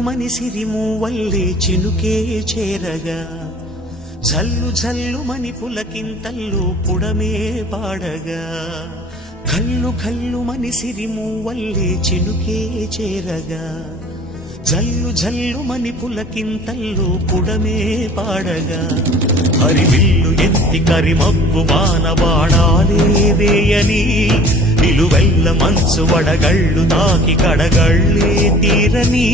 మని సిరిమూవల్లే చినుకే చేరగా జల్లు జల్లుమని పులకింతల్లో పుడమే పాడగా కల్లు మని సిరిమూవల్లే చినుకే చేరగా జల్లు జల్లుమని పులకింతల్లో పుడమే పాడగా హరివిల్లు ఎత్తి కరిమబ్బు బాణబాణాలే వేయని నిలువెల్ల మంచు వడగళ్ళు తాకి కడగళ్ళే తీరని